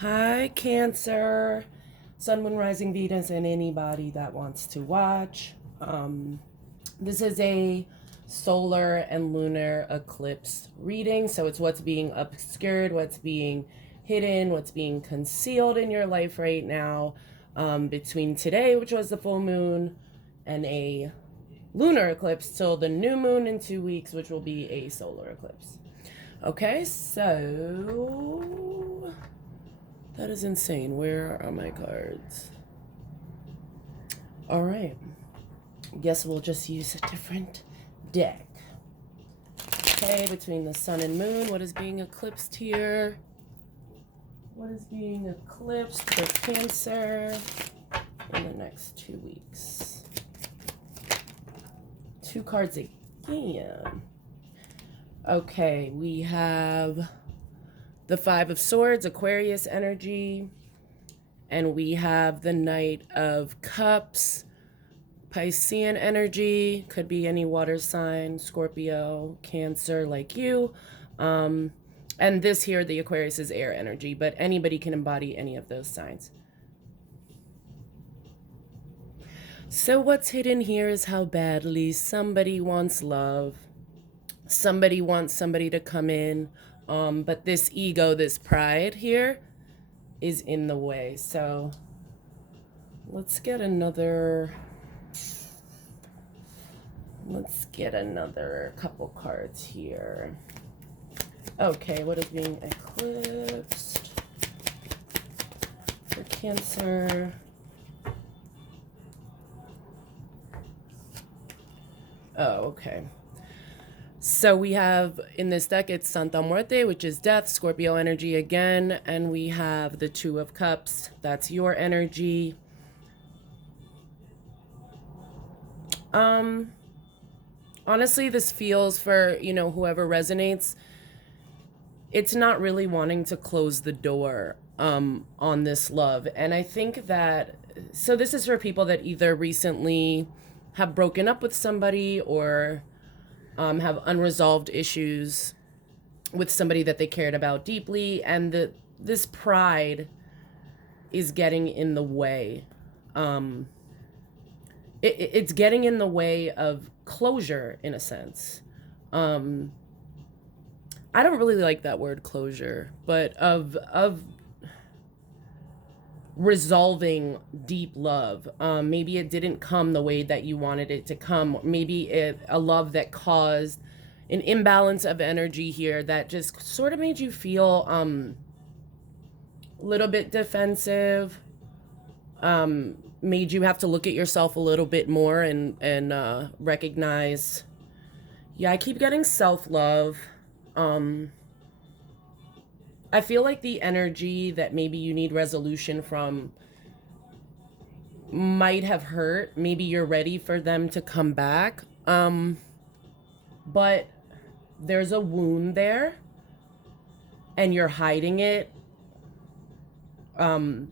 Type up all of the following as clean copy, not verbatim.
Hi, Cancer, Sun, Moon, Rising, Venus, and anybody that wants to watch. This is a solar and lunar eclipse reading, so it's what's being obscured, what's being hidden, what's being concealed in your life right now between today, which was the full moon, and a lunar eclipse till the new moon in 2 weeks, which will be a solar eclipse. Okay, so that is insane. Where are my cards? All right. Guess we'll just use a different deck. Okay, between the sun and moon, what is being eclipsed here? What is being eclipsed for Cancer in the next 2 weeks? 2 cards again. Okay, we have the Five of Swords, Aquarius energy, and we have the Knight of Cups, Piscean energy, could be any water sign, Scorpio, Cancer like you. And this here, the Aquarius, is air energy, but anybody can embody any of those signs. So what's hidden here is how badly somebody wants love. Somebody wants somebody to come in, but this ego, this pride here is in the way. So let's get another couple cards here. Okay, what is being eclipsed for Cancer? Oh, okay. So we have in this deck, it's Santa Muerte, which is death, Scorpio energy again, and we have the Two of Cups. That's your energy. Honestly, this feels for, whoever resonates. It's not really wanting to close the door on this love. And I think that, so this is for people that either recently have broken up with somebody or have unresolved issues with somebody that they cared about deeply, and this pride is getting in the way. It's getting in the way of closure, in a sense. I don't really like that word closure, but of resolving deep love. Maybe it didn't come the way that you wanted it to come. Maybe a love that caused an imbalance of energy here that just sort of made you feel a little bit defensive, made you have to look at yourself a little bit more and recognize, yeah, I keep getting self-love. I feel like the energy that maybe you need resolution from might have hurt. Maybe you're ready for them to come back. But there's a wound there and you're hiding it. But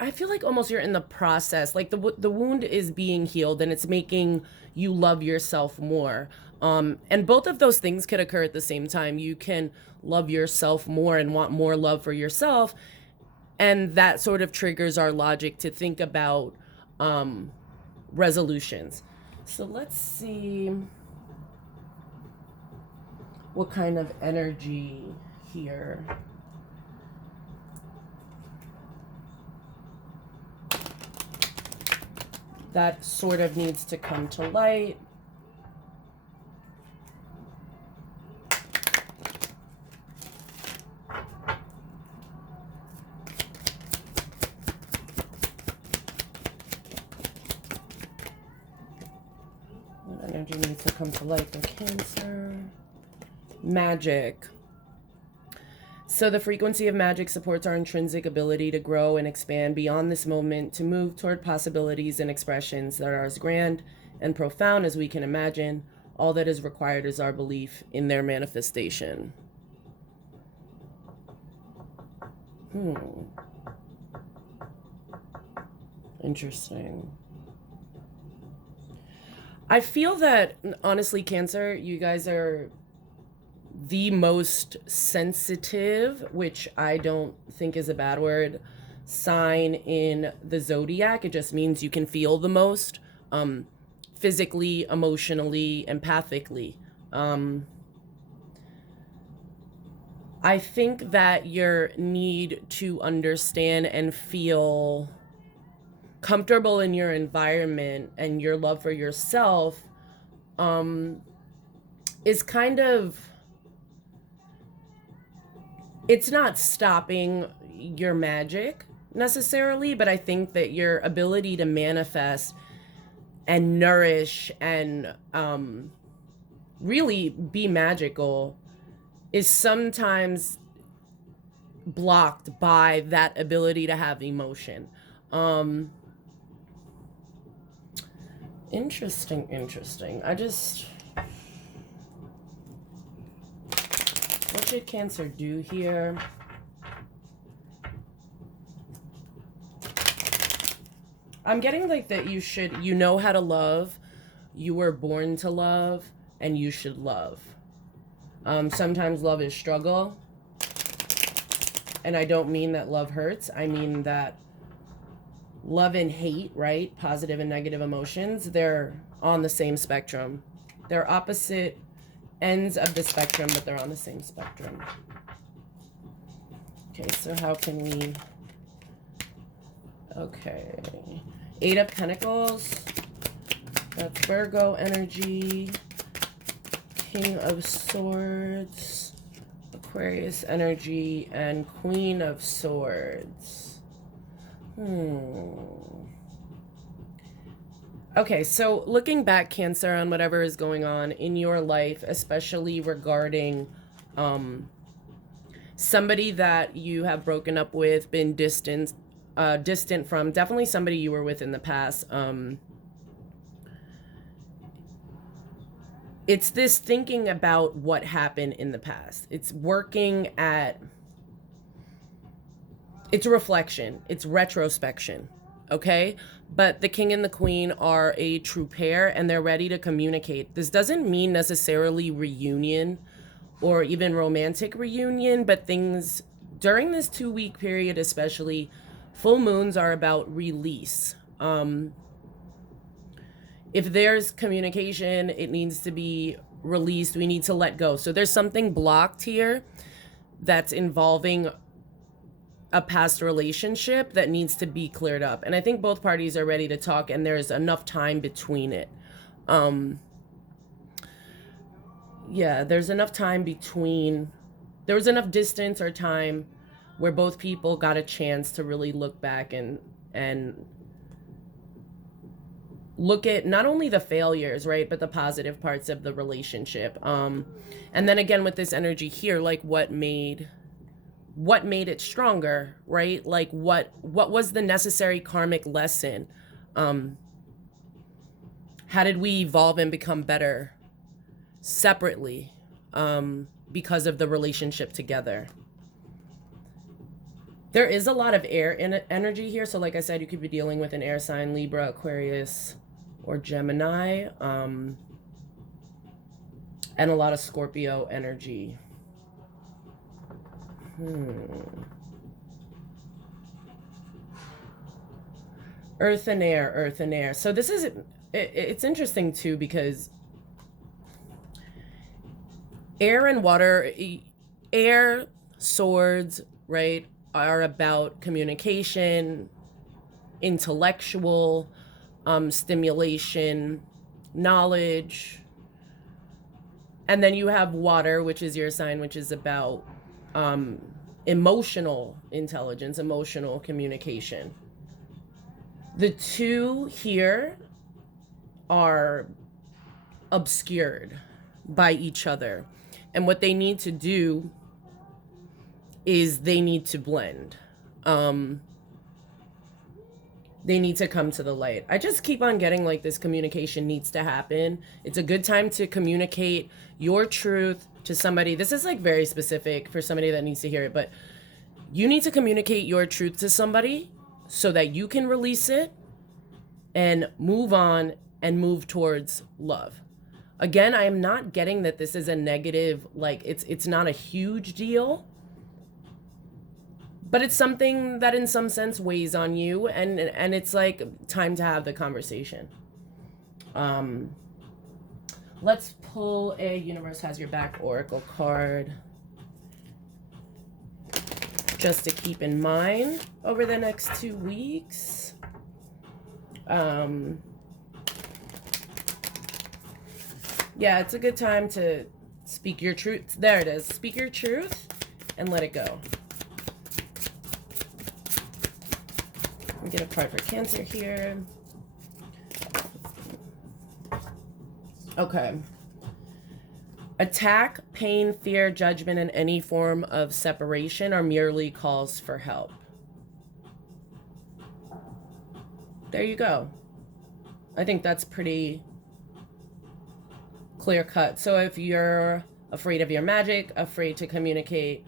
I feel like almost you're in the process. Like the wound is being healed and it's making you love yourself more. And both of those things could occur at the same time. You can love yourself more and want more love for yourself. And that sort of triggers our logic to think about resolutions. So let's see what kind of energy here. That sort of needs to come to light. What energy needs to come to light for Cancer? Magic. So the frequency of magic supports our intrinsic ability to grow and expand beyond this moment, to move toward possibilities and expressions that are as grand and profound as we can imagine. All that is required is our belief in their manifestation. Interesting. I feel that, honestly, Cancer, you guys are the most sensitive, which I don't think is a bad word, sign in the zodiac. It just means you can feel the most, physically, emotionally, empathically. I think that your need to understand and feel comfortable in your environment and your love for yourself is kind of, it's not stopping your magic necessarily, but I think that your ability to manifest and nourish and really be magical is sometimes blocked by that ability to have emotion. Interesting. What should Cancer do here? I'm getting like that you know how to love, you were born to love, and you should love. Sometimes love is struggle. And I don't mean that love hurts. I mean that love and hate, right? Positive and negative emotions, they're on the same spectrum. They're opposite ends of the spectrum, but they're on the same spectrum. Okay, so how can we... Okay. 8 of Pentacles. That's Virgo energy. King of Swords. Aquarius energy. And Queen of Swords. Okay, so looking back, Cancer, on whatever is going on in your life, especially regarding somebody that you have broken up with, been distant from, definitely somebody you were with in the past. It's this thinking about what happened in the past. It's working at... It's a reflection. It's retrospection. Okay? But the king and the queen are a true pair and they're ready to communicate. This doesn't mean necessarily reunion or even romantic reunion, but things during this 2-week period, especially, full moons are about release. If there's communication, it needs to be released. We need to let go. So there's something blocked here that's involving a past relationship that needs to be cleared up. And I think both parties are ready to talk and there's enough time between it. Yeah, there's enough time between... There was enough distance or time where both people got a chance to really look back and look at not only the failures, right, but the positive parts of the relationship. And then again, with this energy here, like what made it stronger, right? Like what was the necessary karmic lesson? How did we evolve and become better separately because of the relationship together? There is a lot of air energy here. So like I said, you could be dealing with an air sign, Libra, Aquarius, or Gemini, and a lot of Scorpio energy. Earth and air. So this is, it's interesting too, because air and water, air, swords, right, are about communication, intellectual stimulation, knowledge. And then you have water, which is your sign, which is about emotional intelligence, emotional communication. The two here are obscured by each other. And what they need to do is they need to blend. They need to come to the light. I just keep on getting like this communication needs to happen. It's a good time to communicate your truth to somebody. This is like very specific for somebody that needs to hear it, but you need to communicate your truth to somebody so that you can release it and move on and move towards love. Again, I am not getting that this is a negative, like it's not a huge deal, but it's something that in some sense weighs on you, and it's like time to have the conversation. Let's pull a Universe Has Your Back Oracle card just to keep in mind over the next 2 weeks. Yeah, it's a good time to speak your truth. There it is. Speak your truth and let it go. Let me get a card for Cancer here. Okay. Attack, pain, fear, judgment, and any form of separation are merely calls for help. There you go. I think that's pretty clear cut. So if you're afraid of your magic, afraid to communicate,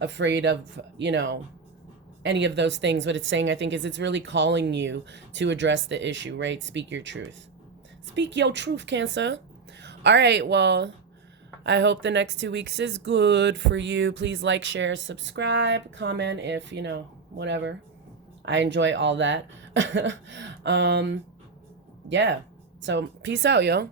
afraid of, you know, any of those things, what it's saying, I think, is it's really calling you to address the issue, right? Speak your truth. Speak your truth, Cancer. All right, well, I hope the next 2 weeks is good for you. Please like, share, subscribe, comment if, you know, whatever. I enjoy all that. Yeah. So peace out, yo.